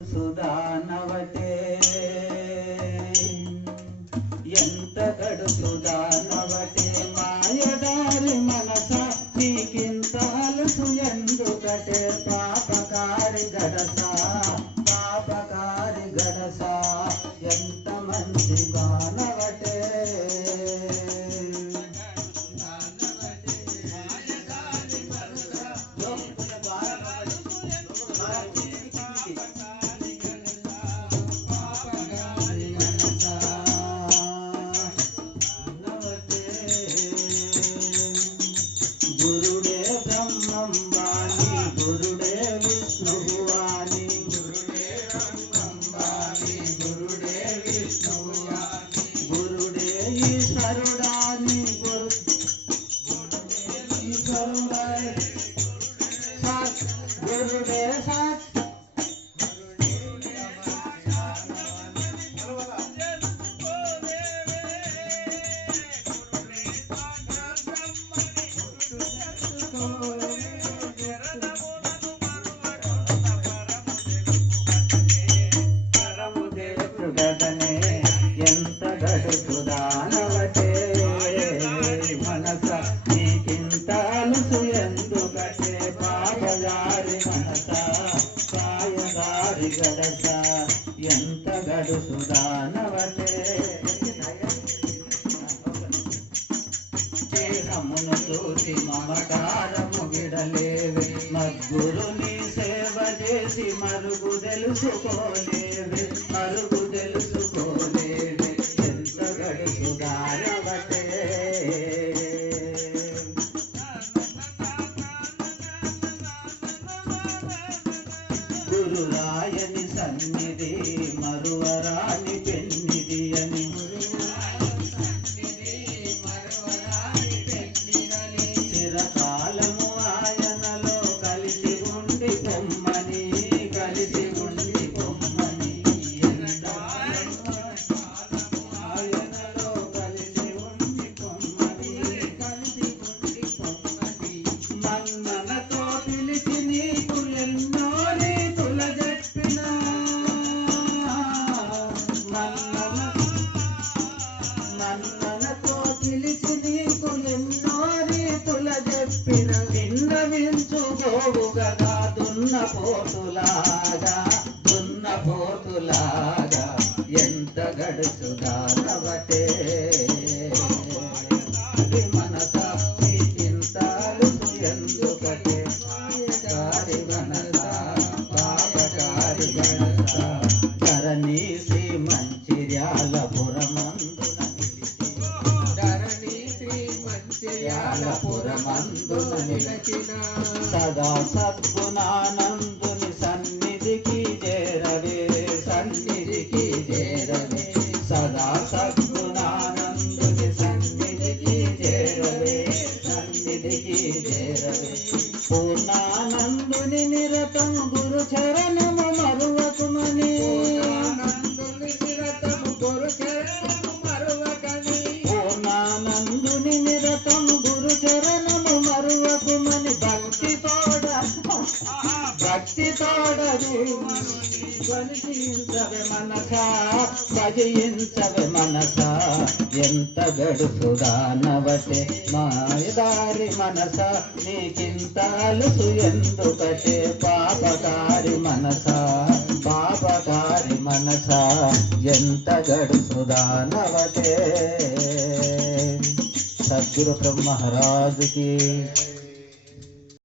సుదానవటే ఎంత గడుసుదానవటే మాయదారి మనస నీకింత అలసు ఎందుకటే పాపకారి గడస ఎంత మంచి గానవటే గురుడే బ్రహ్మం వాణి గురుడే విష్ణువు వాణి గురుడే బ్రహ్మం వాణి గురుడే విష్ణువు వాణి గురుడే ఈశ్వరుడాని గురుడే సాక్షి గదనే ఎంత గడుసుదానవటే మనస నీకింత అలసు ఎందుకటే పాపదారి మనస పాయదారి గడస ఎంత గడుసుదానవటే దేహమును చూసి మమకారము విడలేవి మద్గురుని సేవ చేసి మరుగు తెలుసుకోలేవి మరుగు తెలుసుకోలేవి ఎంత గడుసుదానవటే గురురాయని సన్నిధి మరువరాని పెన్నిది అని చిరకాలము ఆయనలో కలిసి ఉండి పొమ్మని కలిసి ఉండి పొమ్మని ఆయనలో కలిసి ఉండి పొమ్మని కలిసి ఉండి పొమ్మని మన్ననతో పిలిచి నీకు ఎన్నో రీతుల చెప్పిన మన్ననతో పిలిచి నీకు ఎన్నో రీతుల చెప్పిన విన్నవించుకోవు గదా దున్నపోతులాగా ఎంత గడుసుదానవటే మనస నీకింత అలసు ఎందుకటే పాపకారి మనస పాపకారి మనస ధరణి శ్రీ మంచిర్యాల పురమందున నిలిచిన సదా సద్గుణానందుని సన్నిధికి చేరవే సదా సద్గుణానందుని సన్నిధికి చేరవే పూర్ణానందుని నిరతం గురు చరణము మరువకుమని పూర్ణానందుని నిరతం గురు చరణము మరువకుమని భక్తి తోడరు భజించవే మనస ఎంత గడుసుదానవటే మాయదారి మనస నీకింత అలసు ఎందుకటే పాపకారి మనస ఎంత గడుసుదానవటే సద్గురు బ్రహ్మ మహారాజ్ की